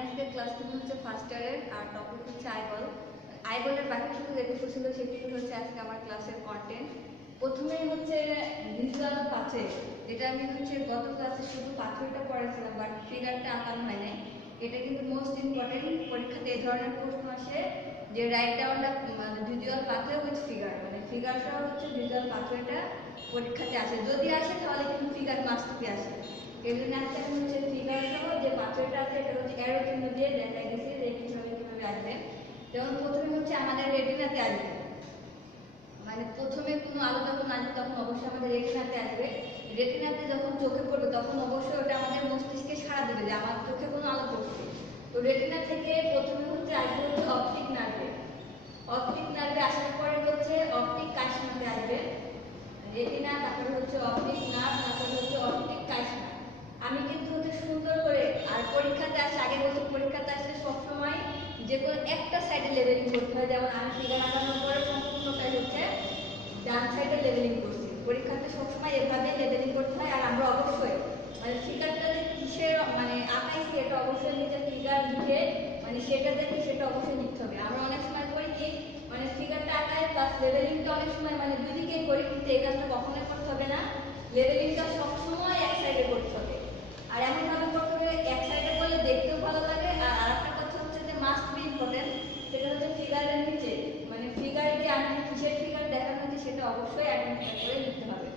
আজকে class team হচ্ছে first ইয়ারের আর টপিক হচ্ছে আইবল। আইবলের বাকি কিছু যেটুকু ছিল সেটুকু হচ্ছে আজকে আমার ক্লাসের কন্টেন্ট। প্রথমেই হচ্ছে ভিজুয়াল পাথওয়ে, এটা আমি হচ্ছে গত ক্লাসে শুধু পাথওয়েটা পড়াইছিলাম বাট ফিগারটা আঁকানো হয় নাই। এটা কিন্তু মোস্ট ইম্পর্টেন্ট, পরীক্ষাতে এই ধরনের প্রশ্ন আসে যে right down the visual pathway with figure, মানে ফিগার সহ হচ্ছে ভিজুয়াল পাথওয়েটা পরীক্ষাতে আসে। যদি আসে তাহলে কিন্তু ফিগার মাস্ট বি আসে। এর জন্য আজকে আমি হচ্ছে ফিগার সহ যে পাথওয়েটা আছে এটা হচ্ছে অ্যারো চিহ্ন দিয়ে দেখাই দিয়েছি যে কিভাবে কিভাবে আসবে। যেমন প্রথমে হচ্ছে আমাদের রেটিনাতে আসবে, মানে প্রথমে কোনো আলো যখন আসবে তখন অবশ্যই আমাদের রেটিনাতে আসবে। রেটিনাতে যখন চোখে পড়বে তখন অবশ্যই ওটা আমাদের মস্তিষ্কে সাড়া দেবে যে আমার চোখে কোনো আলো পড়ছে। তো রেটিনা থেকে প্রথমে হচ্ছে আসবে হচ্ছে অপটিক নার্ভে। অপটিক নার্ভে আসার পরে হচ্ছে অপটিক কাইসমাতে আসবে। রেটিনা, তারপরে হচ্ছে অপটিক নার্ভ, তারপরে হচ্ছে অপটিক কাইসমা। আমি কিন্তু হচ্ছে সুন্দর করে, আর পরীক্ষাতে আসে আগে বলছি পরীক্ষাতে আসলে সবসময় যে কোনো একটা সাইডে লেভেলিং করতে হয়। যেমন আমি ফিগার আঁকানোর পরে সম্পূর্ণটাই হচ্ছে ডান সাইডে লেভেলিং করছি। পরীক্ষাতে সবসময় এভাবে লেভেলিং করতে হয়। আর আমরা অবশ্যই মানে ফিগারটা যে কিসের মানে আঁকাইছি এটা অবশ্যই নিচে ফিগার লিখে মানে সেটা দেখে সেটা অবশ্যই লিখতে হবে। আমরা অনেক সময় করি কি মানে ফিগারটা আঁকাই প্লাস লেভেলিংটা অনেক সময় মানে দুই দিকেই করি, কিন্তু এই কাজটা কখনোই করতে হবে না। লেভেলিংটা সবসময় এক সাইডে করতে হবে। আর এমনভাবে করতে হবে এক সাইডে করলে দেখতেও ভালো লাগে। আর আরেকটা কথা হচ্ছে যে মাস্ট বি ইম্পর্টেন্ট, সেটা হচ্ছে ফিগারের নিচে মানে ফিগার দিয়ে আমি কিসের ফিগার দেখানো হচ্ছে সেটা অবশ্যই আইডেন্টিফাই করে লিখতে হবে।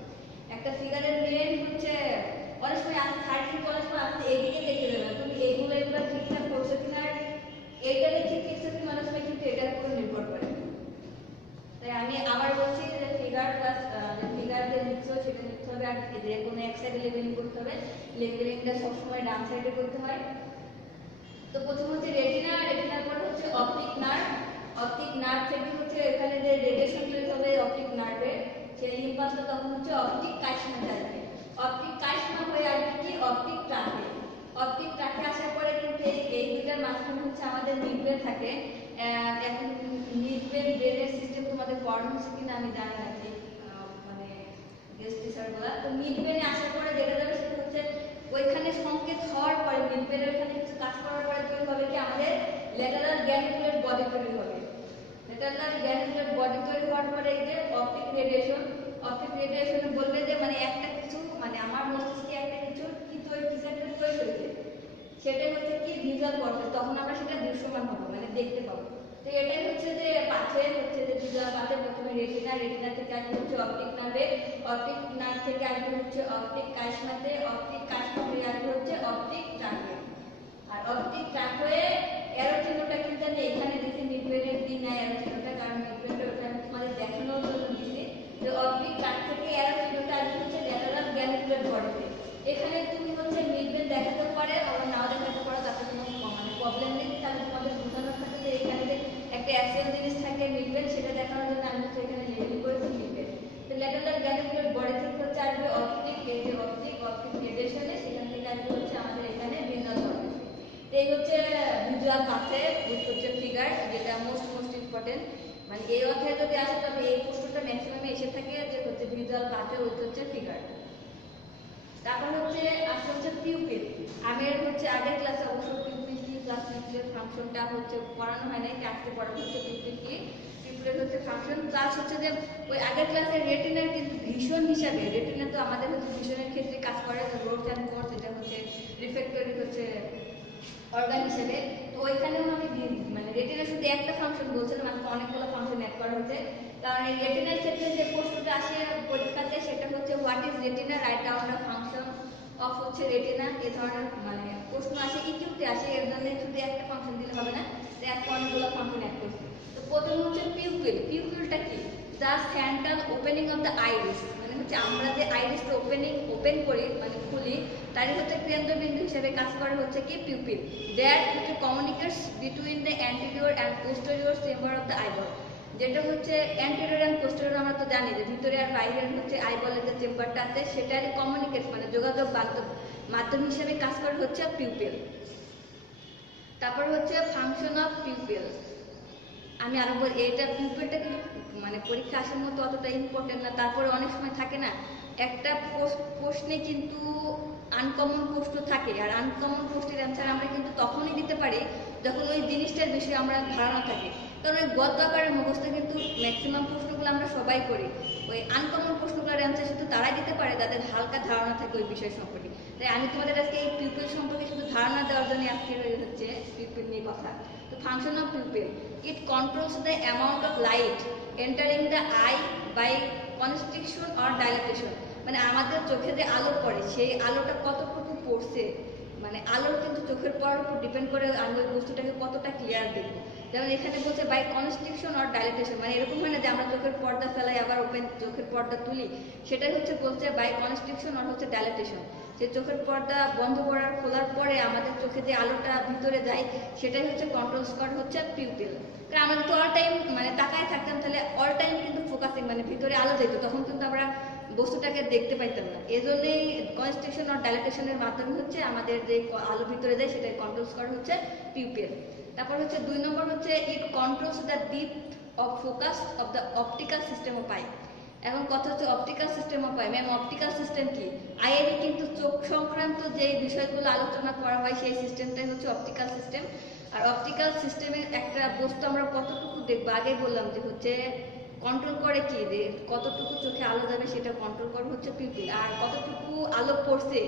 একটা ফিগারের মেন হচ্ছে অনেক সময় আপনি 30 করার সময় আপনি এইদিকে দেখে দেবেন তুমি এইগুলো একবার ঠিকঠাক করছো কিনা, এইটাকে ঠিক লিখছো কি অনেক সময় কিন্তু এটার উপর নির্ভর করে। তাই আমি আবার বলছি যে ফিগার প্লাস যে ফিগার যে লিখছো সেটা লিখতে হবে। আর যে কোনো এক সাইডে লেভেলিং করতে হবে, লেভেলিংটা সবসময় ডান সাইডে করতে হয়। তো প্রথম হচ্ছে রেটিনা, রেটিনার পর হচ্ছে অপটিক নার্ভ। অপটিক নার্ভ থেকে হচ্ছে এখানে যে রেডিয়েশন তৈরি হবে অপটিক নার্ভে, সেই ইম্পালসটা তখন হচ্ছে অপটিক কাইসমাতে আসবে। অপটিক কাইসমা হয়ে আসবে কি অপটিক ট্রাকে। অপটিক ট্রাকে আসার পরে কিন্তু এই দুইটার মাঝখানে হচ্ছে আমাদের মিডওয়ে থাকে। এখন মিডওয়ে ব্রেনের সিস্টেম তোমাদের পড়ানো হচ্ছে কিনা আমি জানি না ঠিক, মানে গেস্ট টিচারগুলা। তো মিডওয়ে আসার পরে যেটা যাবে সেটা হচ্ছে ওইখানে সংকেত হওয়ার পরে মিডওয়ের ওখানে কিছু কাজ করার পরে তৈরি হবে কি আমাদের ল্যাটারাল গ্যানিকুলেট বডি তৈরি হবে। ল্যাটারাল গ্যানিকুলেট বডি তৈরি হওয়ার পরে এই যে অপটিক রেডিয়েশন, অপটিক রেডিয়েশনে বলবে যে মানে একটা কিছু মানে আমার মস্তিষ্কে একটা কিছু কি তৈরি কিছু একটা তৈরি হয়েছে, সেটাই হচ্ছে কি ভিজুয়াল কর্টেক্স। তখন আমরা সেটা দৃশ্যমান হবো মানে দেখতে পাবো। তো এটাই হচ্ছে যে পাথওয়ে হচ্ছে যে ভিজুয়াল পাথওয়ে। প্রথমে রেটিনা, রেটিনা থেকে আসবে হচ্ছে অপটিক নার্ভে, অপটিক নার্ভ থেকে আসবে হচ্ছে অপটিক কাইসমাতে, অপটিক কাইসমা থেকে আসবে হচ্ছে অপটিক ট্রাকে। আর অপটিক ট্রাকে অ্যারো চিহ্নটা কিন্তু আমি এখানে দিছি, মিডওয়ের দিই না অ্যারো চিহ্নটা, কারণ মিডওয়েটা ওটা আমি তোমাদের দেখানোর জন্য দিছি যে অপটিক ট্রাক থেকে অ্যারো চিহ্নটা আসবে হচ্ছে ল্যাটারাল গ্যানিকুলেট বডিতে। এখানে তুমি হচ্ছে মিডওয়ে দেখাতে পারে আবার নাও দেখাতে পারো, তাতে কোনো মানে প্রবলেম নেই। তাহলে তোমাদের বোঝানোর ক্ষেত্রে যে এখানে যে একটা অ্যাকচুয়াল জিনিস থাকে মিডওয়ে, সেটা দেখানোর জন্য আমি হচ্ছে এখানে লেবেল করেছি মিডওয়ে। তো ল্যাটারাল গ্যানিকুলেট বডি থেকে হচ্ছে আসবে অপটিক, এই যে অপটিক অপটিক রেডিয়েশনে সেখান থেকে আসবে হচ্ছে আমাদের এখানে ভিজুয়াল কর্টেক্স। এই হচ্ছে ভিজুয়াল পাথওয়ে উইথ হচ্ছে ফিগার, যেটা মোস্ট ইম্পর্টেন্ট। মানে এই অধ্যায়ে যদি আসে তবে এই প্রশ্নটা ম্যাক্সিমামে এসে থাকে যে হচ্ছে ভিজুয়াল পাথওয়ে উইথ হচ্ছে ফিগার। তারপর হচ্ছে আসলে হচ্ছে পিউপিল। আগের হচ্ছে আগের ক্লাসে অবশ্য পিউপিল কি প্লাস পিউপিলের ফাংশনটা হচ্ছে পড়ানো হয় নাই, আজকে পড়ানো হচ্ছে পিউপিল কি, পিউপিলের হচ্ছে ফাংশন প্লাস হচ্ছে যে ওই আগের ক্লাসে রেটিনার কিন্তু ভিশন হিসাবে, রেটিনা তো আমাদের হচ্ছে ভিশনের ক্ষেত্রে কাজ করে, রোডস অ্যান্ড কোর্স, যেটা হচ্ছে রিফ্লেক্টরি হচ্ছে অর্গান হিসেবে। তো ওইখানেও আমি মানে রেটিনা শুধু একটা ফাংশন বলছিলাম, আজকে অনেকগুলো ফাংশন অ্যাড করা হচ্ছে। কারণ এই রেটিনার ক্ষেত্রে যে প্রশ্নটা আসে পরীক্ষাতে সেটা হচ্ছে what is retina, right down the function of হচ্ছে রেটিনা। এই ধরনের মানে প্রশ্ন আসে, ইকিউতে আসে। এর জন্য শুধু একটা ফাংশন দিলে হবে না, তো আজকে অনেকগুলো ফাংশন অ্যাড করছি। তো প্রথম হচ্ছে পিউপিল। পিউপিলটা কি? The central opening of the iris, মানে হচ্ছে আমরা যে আইরিসটা ওপেন করি মানে খুলি, তারই হচ্ছে কেন্দ্রবিন্দু হিসেবে কাজ করে হচ্ছে কি পিউপিল। দ্যাট হচ্ছে communicates between the anterior and posterior chamber of the eyeball. যেটা হচ্ছে অ্যান্টেরিয়র অ্যান্ড পোস্টেরিয়র আমরা তো জানি যে ভিতরে আর বাইরের হচ্ছে আইবলের যে চেম্বারটা আছে সেটারই কমিউনিকেট মানে যোগাযোগ মাধ্যম হিসেবে কাজ করে হচ্ছে পিউপিল। তারপর হচ্ছে ফাংশন অফ পিউপিল। আমি আরো বলি, এটা পিউপিলটা কিন্তু মানে পরীক্ষা আসার মতো অতটা ইম্পর্টেন্ট না, তারপরে অনেক সময় থাকে না একটা প্রশ্নে কিন্তু আনকমন প্রশ্ন থাকে, আর আনকমন প্রশ্নের অ্যান্সার আমরা কিন্তু তখনই দিতে পারি যখন ওই জিনিসটার বিষয়ে আমরা ধারণা থাকে। কারণ ওই গদ্য আকারে মুখস্থ কিন্তু ম্যাক্সিমাম প্রশ্নগুলো আমরা সবাই করি, ওই আনকমন প্রশ্নগুলোর অ্যান্সার শুধু তারাই দিতে পারে যাদের হালকা ধারণা থাকে ওই বিষয় সম্পর্কে। তাই আমি তোমাদের আজকে এই পিউপিল সম্পর্কে শুধু ধারণা দেওয়ার জন্য আজকে হচ্ছে পিউপিল নিয়ে কথা। তো function of pupil, it controls the amount of light entering the eye by constriction or dilatation. মানে আমাদের চোখে যে আলো পড়ে সেই আলোটা কতটুকু পড়ছে, মানে আলোর কিন্তু চোখের পড়ার উপর ডিপেন্ড করে আমি ওই বস্তুটাকে কতটা ক্লিয়ার দেখবো। যেমন এখানে বলছে বাই কনস্ট্রিকশন অর ডাইলেটেশন, মানে এরকম হয় না যে আমরা চোখের পর্দা ফেলাই আবার ওপেন চোখের পর্দা তুলি, সেটাই হচ্ছে বলছে বাই কনস্ট্রিকশন অর হচ্ছে ডাইলেটেশন। যে চোখের পর্দা বন্ধ করার খোলার পরে আমাদের চোখে যে আলোটা ভিতরে যায় সেটাই হচ্ছে কন্ট্রোল করে হচ্ছে পিউপিল। কারণ আমরা তো অল টাইম মানে তাকায় থাকতাম তাহলে অল টাইম কিন্তু ফোকাসিং মানে ভিতরে আলো যেত, তখন কিন্তু আমরা বস্তুটাকে দেখতে পাইতাম না। এই জন্যই কনস্ট্রিকশন অর ডাইলেটেশনের মাধ্যমে হচ্ছে আমাদের যে আলো ভিতরে যায় সেটাই কন্ট্রোল করে হচ্ছে পিউপিল। তারপর হচ্ছে 2 নম্বর হচ্ছে it controls the depth of focus of the optical system of eye. এবং কথা হচ্ছে optical system of eye, ma'am optical system কি? আইএরই কিন্তু চোখ সংক্রান্ত যে বিষয়গুলো আলোচনা করা হয় সেই সিস্টেমটাই হচ্ছে অপটিক্যাল সিস্টেম। আর অপটিক্যাল সিস্টেমের একটা বস্তু আমরা কতটুকু দেখবো, আগে বললাম যে হচ্ছে কন্ট্রোল করে কি, যে কতটুকু চোখে আলো যাবে সেটা কন্ট্রোল করে হচ্ছে পিউপিল, আর কতটুকু আলো পড়ছে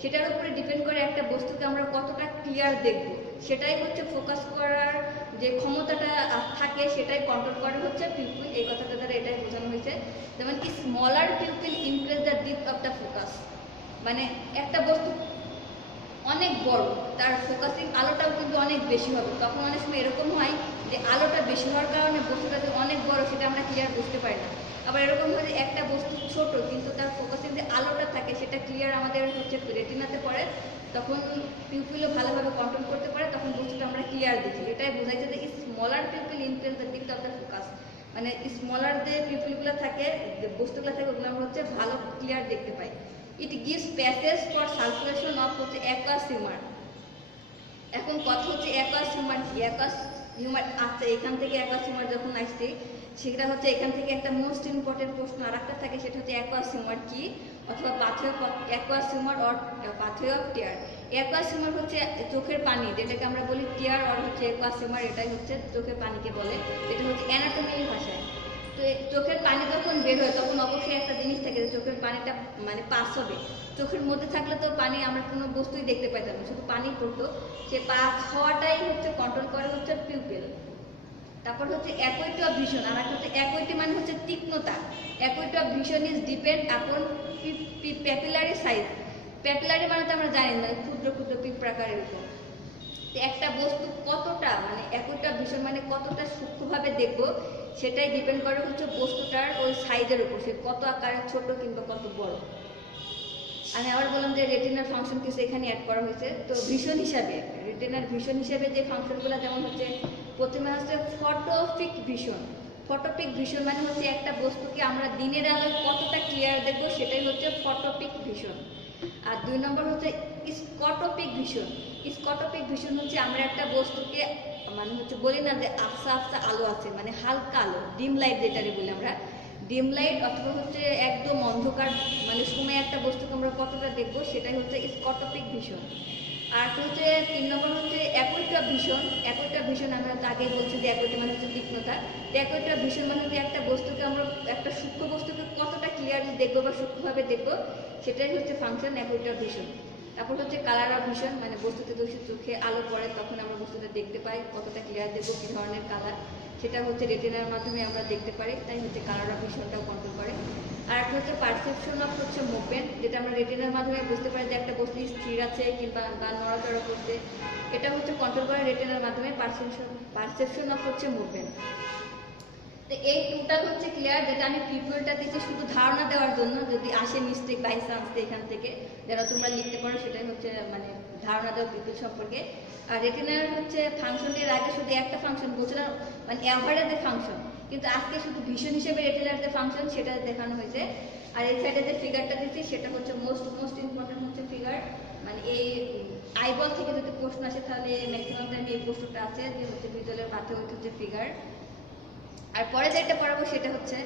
সেটার উপরে ডিপেন্ড করে একটা বস্তুকে আমরা কতটা ক্লিয়ার দেখব, সেটাই হচ্ছে ফোকাস করার যে ক্ষমতাটা থাকে সেটাই কন্ট্রোল করে হচ্ছে পিউপিল। এই কথাটা দ্বারা এটাই বোঝানো হয়েছে। যেমন কি smaller pupil increase the depth of the focus, মানে একটা বস্তু অনেক বড় তার ফোকাসিং আলোটাও কিন্তু অনেক বেশি হবে, তখন অনেক সময় এরকম হয় যে আলোটা বেশি হওয়ার কারণে বস্তুটা যে অনেক বড় সেটা আমরা ক্লিয়ার বুঝতে পারি না। আবার এরকম হয় যে একটা বস্তু ছোট কিন্তু তার ফোকাসিং যে আলোটা থাকে সেটা ক্লিয়ার আমাদের হচ্ছে রেটিনাতে পড়ে, তখন পিউপিলও ভালোভাবে কন্ট্রোল করতে পারে, তখন বস্তুটা আমরা ক্লিয়ার দেখি। এটাই বোঝাইছে যে smaller pupil increase the depth of the focus, মানে স্মলার যে পিউপিলগুলো থাকে যে বস্তুগুলো থাকে ওগুলো আমরা হচ্ছে ভালো ক্লিয়ার দেখতে পাই। It gives passage for circulation of হচ্ছে অ্যাকুয়াস হিউমার। এখন কথা হচ্ছে অ্যাকুয়াস হিউমার কি? অ্যাকুয়াস হিউমার আচ্ছা, এখান থেকে অ্যাকুয়াস হিউমার যখন আসছে সেটা হচ্ছে এখান থেকে একটা মোস্ট ইম্পর্টেন্ট প্রশ্ন আর একটা থাকে, সেটা হচ্ছে অ্যাকুয়াস হিউমার কি, অথবা pathway of aqueous humour or pathway of tear. Aqueous humour হচ্ছে চোখের পানি, যেটাকে আমরা বলি টিয়ার অর হচ্ছে অ্যাকুয়াস হিউমার, এটাই হচ্ছে চোখের পানিকে বলে, এটা হচ্ছে অ্যানাটমির ভাষায়। তো চোখের পানি যখন বের হয় তখন অবশ্যই একটা জিনিস থাকে যে চোখের পানিটা মানে পাস হবে, চোখের মধ্যে থাকলে তো পানি আমরা কোনো বস্তুই দেখতে পাইতাম না, শুধু পানি পড়তো, সে পাস হওয়াটাই হচ্ছে কন্ট্রোল করে হচ্ছে পিউপিল। তারপর হচ্ছে অ্যাকুইটি অফ ভিশন, আর একটা হচ্ছে অ্যাকুইটি মানে হচ্ছে তীক্ষ্ণতা। Acuity of vision is depend upon pupillary size. Pupillary মানে তো আমরা জানি না, ক্ষুদ্র ক্ষুদ্র পিঁপড়াকারের উপর। একটা বস্তু কতটা মানে অ্যাকুইটি অফ ভিশন মানে কতটা সূক্ষ্মভাবে দেখবো সেটাই ডিপেন্ড করে হচ্ছে বস্তুটার ওই সাইজের উপর, সে কত আকারের ছোট কিংবা কত বড়। আমি আবার বললাম যে রেটিনার ফাংশন কিছু এখানে অ্যাড করা হয়েছে। তো ভিশন হিসাবে রেটিনার ভিশন হিসাবে যে ফাংশনগুলো যেমন হচ্ছে প্রথমে হচ্ছে ফটোপিক ভিশন। ফটোপিক ভিশন মানে হচ্ছে একটা বস্তুকে আমরা দিনের আলোয় কতটা ক্লিয়ার দেখবো সেটাই হচ্ছে ফটোপিক ভিশন। আর 2 নম্বর হচ্ছে স্কটোপিক ভিশন। স্কটোপিক ভিশন হচ্ছে আমরা একটা বস্তুকে মানে হচ্ছে বলি না যে আফসা আফসা আলো আছে, মানে হালকা আলো, ডিম লাইট যেটাকে বলি আমরা, ডিম লাইট অথবা হচ্ছে একদম অন্ধকার মানে সময় একটা বস্তুকে আমরা কতটা দেখবো সেটাই হচ্ছে স্কটোপিক ভিশন। আর হচ্ছে 3 নম্বর হচ্ছে acuity of vision. Acuity of vision আমরা তো আগেই বলছি যে অ্যাকুইটি মানে হচ্ছে তীক্ষ্ণতা। অ্যাকুইটি অফ ভিশন মানে হচ্ছে একটা বস্তুকে আমরা একটা সূক্ষ্ম বস্তুকে কতটা ক্লিয়ারলি দেখবো বা সূক্ষ্মভাবে দেখবো সেটাই হচ্ছে ফাংশন অ্যাকুইটি অফ ভিশন। তারপর হচ্ছে কালার অফ ভিশন, মানে বস্তুতে যদি চোখে আলো পড়ে তখন আমরা বস্তুটা দেখতে পাই, কতটা ক্লিয়ার দেখবো, কী ধরনের কালার, সেটা হচ্ছে রেটিনার মাধ্যমে আমরা দেখতে পারি, তাই হচ্ছে কালার অফ ভিশনটাও কন্ট্রোল করে। আর একটা হচ্ছে পারসেপশন অফ হচ্ছে মুভমেন্ট, যেটা আমরা রেটিনার মাধ্যমে বুঝতে পারি যে একটা বস্তু স্থির আছে কিংবা বা নড়াচড়া করছে, এটা হচ্ছে কন্ট্রোল করে রেটিনার মাধ্যমে পারসেপশন অফ হচ্ছে মুভমেন্ট। তো এই টোটাল হচ্ছে ক্লিয়ার, যেটা আমি পিপলটা দিচ্ছি শুধু ধারণা দেওয়ার জন্য, যদি আসে মিস্টেক বাই চান্স এখান থেকে যেন তোমরা লিখতে পারো, সেটাই হচ্ছে মানে ধারণা দেওয়া পিপল সম্পর্কে। আর রেটিনার হচ্ছে ফাংশনের আগে শুধু একটা ফাংশন বলছিলাম মানে অ্যাভারেজ ফাংশন, কিন্তু আজকে শুধু ভিশন হিসেবে রেটিনার যে ফাংশন সেটা দেখানো হয়েছে। আর এই সাইডে যে ফিগারটা দিচ্ছি সেটা হচ্ছে মোস্ট ইম্পর্টেন্ট হচ্ছে ফিগার, মানে এই আইবল থেকে যদি প্রশ্ন আসে তাহলে ম্যাক্সিমাম টাইম এই প্রশ্নটা আছে যে হচ্ছে বিদ্যালয়ের পাঠে হচ্ছে ফিগার। আর পরে যেটা পড়াবো সেটা হচ্ছে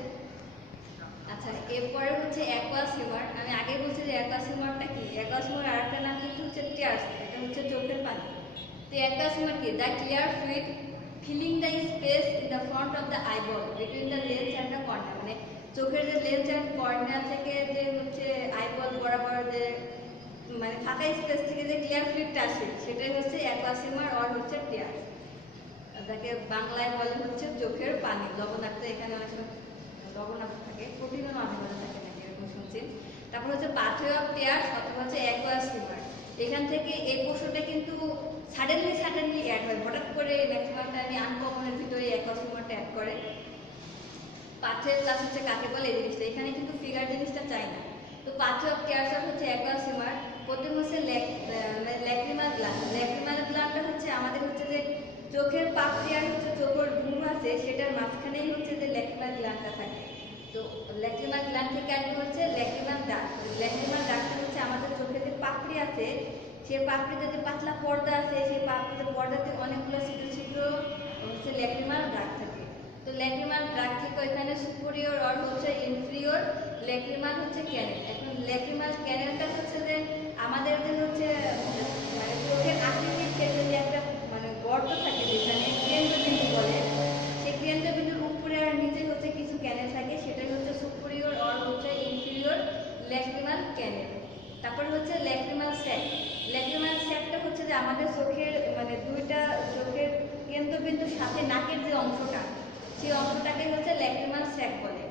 আচ্ছা, এরপরে হচ্ছে অ্যাকোয়াস হিউমার। আমি আগে বলছি যে অ্যাকোয়াস হিউমারটা কি। অ্যাকোয়াস হিউমার আরেকটা নাম কিন্তু হচ্ছে টিয়ার্স, এটা হচ্ছে চোখের পানি। তো অ্যাকোয়াস হিউমার কি? The clear fluid filling the space in the front of the eyeball between the lens and the cornea. মানে চোখের যে লেন্স অ্যান্ড কর্নিয়া থেকে যে হচ্ছে আইবল বরাবর যে মানে ফাঁকা স্পেস থেকে যে ক্লিয়ার ফ্লুইডটা আসে সেটাই হচ্ছে অ্যাকোয়াস হিউমার আর হচ্ছে টিয়ার্স। যাকে বাংলায় বলে হচ্ছে চোখের পানি। লবণাক্ত, এখানে অনেক সময় লবণাক্ত থাকে, প্রোটিনও মাঝে মাঝে থাকে নাকি এরকম শুনছি। তারপর হচ্ছে পাথওয়ে অফ টিয়ার্স অথবা হচ্ছে অ্যাকোয়াস হিউমার। এখান থেকে এই পোর্শনটা কিন্তু সাডেনলি অ্যাড হয়, হঠাৎ করে ম্যাক্সিমাম টাইমে আনকমনের ভিতরে অ্যাকোয়াস হিউমারটা অ্যাড করে। পাথওয়ে প্লাস হচ্ছে কাকে বলে এই জিনিসটা, এখানে কিন্তু ফিগার জিনিসটা চাই না। তো পাথওয়ে অফ টিয়ার্স হচ্ছে অ্যাকোয়াস হিউমার। প্রথম হচ্ছে ল্যাক্রিমাল গ্ল্যান্ড। ল্যাক্রিমাল গ্ল্যান্ডটা হচ্ছে আমাদের হচ্ছে যে চোখের পাপড়ি আর হচ্ছে চোখের ঘুম আছে সেটার মাঝখানেই হচ্ছে যে ল্যাক্রিমাল গ্ল্যান্ডটা থাকে। তো ল্যাক্রিমাল গ্ল্যান্ড থেকে আসবে হচ্ছে ল্যাক্রিমাল ডাক্ট। ল্যাক্রিমাল ডাক্টটা হচ্ছে আমাদের চোখের যে পাপড়ি আছে সেই পাপড়িতে যে পাতলা পর্দা আছে সেই পাপড়িতে পর্দাতে অনেকগুলো ছিদ্র ছিদ্র হচ্ছে ল্যাক্রিমাল ডাক্ট থাকে। তো ল্যাক্রিমাল ডাক্ট থেকে এখানে সুপিরিয়র আর হচ্ছে ইনফিরিয়র ল্যাক্রিমাল হচ্ছে ক্যানেল। এখন ল্যাক্রিমাল ক্যানেলটা হচ্ছে যে আমাদের যে হচ্ছে মানে চোখের আকৃতির ক্ষেত্রে যে একটা মানে গর্ত থাকে যেখানে কেন্দ্রবিন্দু বলে, সেই কেন্দ্রবিন্দুর উপরে আর নিচে হচ্ছে কিছু ক্যানেল থাকে, সেটাই হচ্ছে সুপিরিয়র আর হচ্ছে ইনফিরিয়র ল্যাক্রিমাল ক্যানেল। তারপর হচ্ছে ল্যাক্রিমাল স্যাক। ল্যাক্রিমাল স্যাকটা হচ্ছে যে আমাদের চোখের মানে দুইটা চোখের কেন্দ্রবিন্দুর সাথে নাকের যে অংশটা সেই অংশটাকে হচ্ছে ল্যাক্রিমাল স্যাক বলে।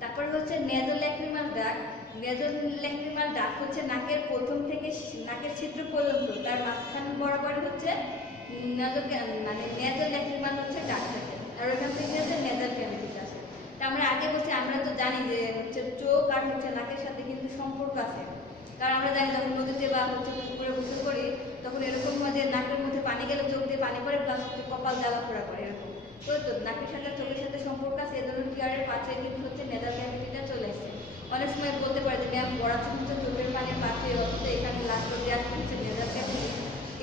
তারপর হচ্ছে নেজো ল্যাক্রিমাল ডাক্ট। নেজো ল্যাক্রিমাল ডাক্ট হচ্ছে নাকের প্রথম থেকে নাকের ছিদ্র পর্যন্ত তার মাঝখান বরাবর হচ্ছে মানে নেজো ল্যাক্রিমাল হচ্ছে ডাক্ট থাকে, আর ওইখান থেকে হচ্ছে নেজাল ক্যাভিটিটা আসে। তা আমরা আগে বলছি, আমরা তো জানি যে হচ্ছে চোখ আর হচ্ছে নাকের সাথে কিন্তু সম্পর্ক আছে, কারণ আমরা জানি যখন নদীতে বা হচ্ছে পুকুরে গোসল করি তখন এরকম হয় যে নাকের মধ্যে পানি গেলে চোখ দিয়ে পানি পড়ে প্লাস হচ্ছে কপাল জ্বালা পোড়া করে এরকম। তো নাকের সাথে চোখের সাথে সম্পর্ক আছে, এজন্য টিয়ারের পাশে কিন্তু হচ্ছে নেজাল ক্যাভিটিটা চলে এসেছে। অনেক সময় বলতে পারে যে ম্যাম পড়াচ্ছে হচ্ছে চোখের পানির পাশে, অথচ এখানে লাস্ট দেওয়া হচ্ছে নেজাল ক্যাভিটি।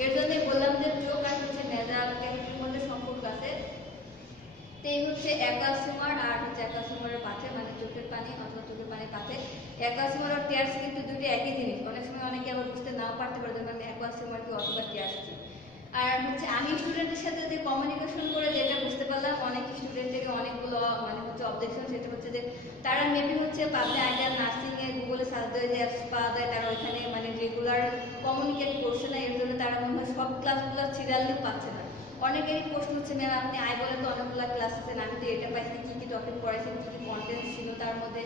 এর জন্যই বললাম যে চোখ আর হচ্ছে নেজাল ক্যাভিটির মধ্যে সম্পর্ক আছে। তো এই হচ্ছে অ্যাকোয়াস হিউমার আর হচ্ছে অ্যাকোয়াস হিউমারের পাশে মানে চোখের পানি অথবা চোখের পানির পাশে। অ্যাকোয়াস হিউমার আর টিয়ার্স কিন্তু দুটো একই জিনিস। অনেক সময় অনেকে আবার বুঝতে নাও পারতে পারে যে মানে অ্যাকোয়াস হিউমার কি অথবা টিয়ার্স কি। আর হচ্ছে আমি স্টুডেন্টের সাথে যে কমিউনিকেশন করে যেটা বুঝতে পারলাম, অনেক স্টুডেন্টের অনেকগুলো মানে হচ্ছে অবজেকশন, সেটা হচ্ছে যে তারা মেবি হচ্ছে পাবলিক আইডিয়াল নার্সিং এ গুগলে সার্চ দিয়ে যে অ্যাপস পাওয়া যায়, তারা ওইখানে মানে রেগুলার কমিউনিকেট করছে না, এর জন্য তারা মনে হয় সব ক্লাসগুলো সিরিয়ালি পাচ্ছে না। অনেকেরই প্রশ্ন হচ্ছে ম্যাম আপনি আইবলে তো অনেকগুলো ক্লাস আছেন, আমি তো এটা পাইছি, কী কী টপিক পড়াইছেন, কী কী কন্টেন্ট ছিল তার মধ্যে।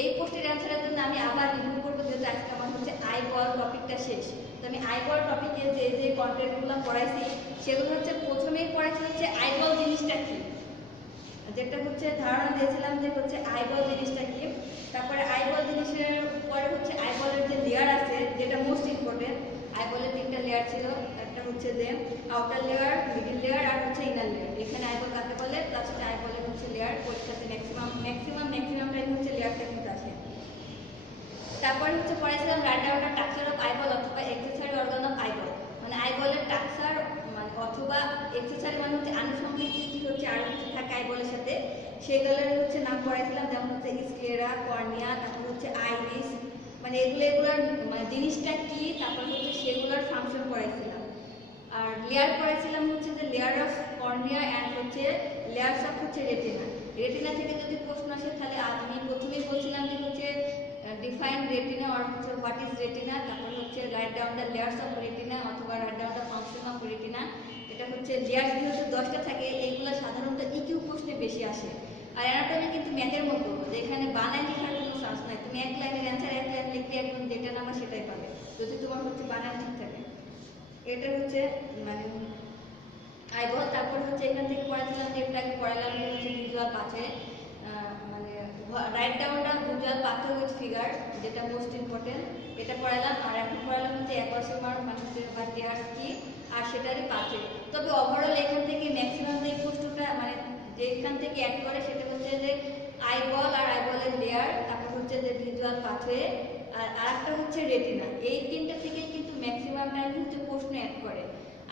এই পোস্টের অ্যান্সারের জন্য আমি আবার রিভিউ করবো, যেহেতু আজকে আমার হচ্ছে আইবল টপিকটা শেষ। তো আমি আইবল টপিকে যে যে কন্টেন্টগুলো পড়াইছি সেগুলো হচ্ছে প্রথমেই পড়াইছি হচ্ছে আইবল জিনিসটা কি, যেটা হচ্ছে ধারণা দিয়েছিলাম যে হচ্ছে আইবল জিনিসটা কি। তারপরে আইবল জিনিসের পরে হচ্ছে আইবলের যে লেয়ার আছে যেটা মোস্ট ইম্পর্টেন্ট। আইবলের তিনটা লেয়ার ছিল, একটা হচ্ছে যে আউটার লেয়ার, মিডিল লেয়ার আর হচ্ছে ইনার লেয়ার। এখানে আইবল কাকে বলে প্লাস হচ্ছে আইবলের হচ্ছে লেয়ার, পরীক্ষাতে ম্যাক্সিমাম টাইম হচ্ছে লেয়ারটা কিন্তু আসে। তারপরে হচ্ছে পড়াইছিলাম write down the structure of eyeball অথবা এক্সেসরি অর্গান অফ আইবল। মানে আইবলের স্ট্রাকচার মানে অথবা এক্সেসরি মানে হচ্ছে আনুষঙ্গিক কি হচ্ছে আরো কিছু থাকে আইবলের সাথে, সেগুলোর হচ্ছে নাম পড়াইছিলাম, যেমন হচ্ছে স্ক্লেরা, কর্নিয়া, তারপর হচ্ছে আইরিস, মানে এগুলোর মানে জিনিসটা কি, তারপর হচ্ছে সেগুলোর ফাংশন পড়াইছিলাম। আর লেয়ার পড়াইছিলাম হচ্ছে যে লেয়ার অফ কর্নিয়া অ্যান্ড হচ্ছে লেয়ারস অফ হচ্ছে রেটিনা। রেটিনা থেকে যদি প্রশ্ন আসে তাহলে আমি প্রথমেই বলছিলাম যে হচ্ছে ডিফাইন রেটিনা আর হচ্ছে হোয়াট ইজ রেটিনা, তারপর হচ্ছে write down the layers of retina অথবা write down the function of retina. এটা হচ্ছে লেয়ার্স যেহেতু 10টা থাকে, এইগুলো সাধারণত ইকিউ প্রশ্নে বেশি আসে। আর অ্যানাটমি কিন্তু ম্যাথের মতো, যেখানে বানায় লেখার কোনো চান্স নাই, তুমি এক লাইনের অ্যান্সার এক লাইন লিখলে একদম যেটা নামা সেটাই পাবে যদি তোমার হচ্ছে বানান ঠিক থাকে। এটা হচ্ছে মানে আইবল। তারপর হচ্ছে এখান থেকে পড়াছিলাম যে একটু আগে পড়ালাম যে হচ্ছে ভিজুয়াল পাথে, মানে write down the visual pathway with figure, যেটা মোস্ট ইম্পর্টেন্ট, এটা পড়ালাম। আর এখন পড়ালাম হচ্ছে অ্যাকোয়াস হিউমার মানে হচ্ছে বা টিয়ার্স কি আর সেটারই পাথে। তবে ওভারঅল এখান থেকে ম্যাক্সিমাম যে প্রশ্নটা মানে যেখান থেকে অ্যাড করে সেটা হচ্ছে যে আইবল আর আইবলের লেয়ার, তারপর হচ্ছে যে ভিজুয়াল পাথে আর আরেকটা হচ্ছে রেটিনা। এই তিনটা থেকে কিন্তু ম্যাক্সিমাম টাইম হচ্ছে প্রশ্ন অ্যাড করে।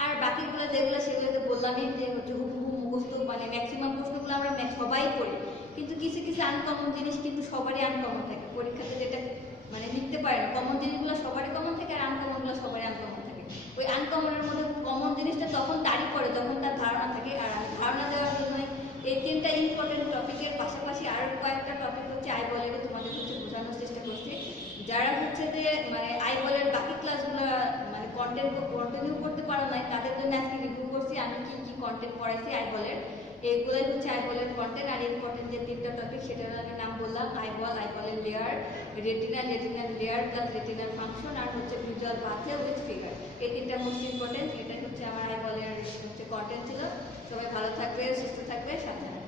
আর বাকিগুলো যেগুলো সেগুলোতে বললামই যে হচ্ছে হুবহু মুখস্থ, মানে ম্যাক্সিমাম প্রশ্নগুলো আমরা সবাই পড়ি, কিন্তু কিছু কিছু আনকমন জিনিস কিন্তু সবারই আনকমন থাকে, পরীক্ষাতে যেটা মানে লিখতে পারে না, কমন জিনিসগুলো সবারই কমন থাকে আর আনকমনগুলো সবারই আনকমন থাকে। ওই আনকমনের মধ্যে কমন জিনিসটা তখন তারই পড়ে যখন তার ধারণা থাকে। আর ধারণা দেওয়ার জন্য এই 3টা ইম্পর্টেন্ট টপিকের পাশাপাশি আরও কয়েকটা টপিক হচ্ছে আই বলের তোমাদের হচ্ছে বোঝানোর চেষ্টা করছি। যারা হচ্ছে যে মানে আই বলের বাকি ক্লাসগুলো মানে কন্টিনিউ করতে পারো নাই, তাদের জন্য আজকে রিভিউ করছি আমি কি কি কন্টেন্ট পড়াইছি আই বলের। এইগুলোই হচ্ছে আই বলের কন্টেন্ট। আর ইম্পর্টেন্ট যে 3টা টপিক সেটার আমি নাম বললাম, আই বলের layer, retinal layer plus retinal function, আর হচ্ছে ভিজুয়াল পাথে উইথ ফিগার। এই 3টা মোস্ট ইম্পর্টেন্ট। এটা হচ্ছে আমার আই বলের হচ্ছে কন্টেন্ট ছিল। সবাই ভালো থাকবে, সুস্থ থাকবে, সাবধানে।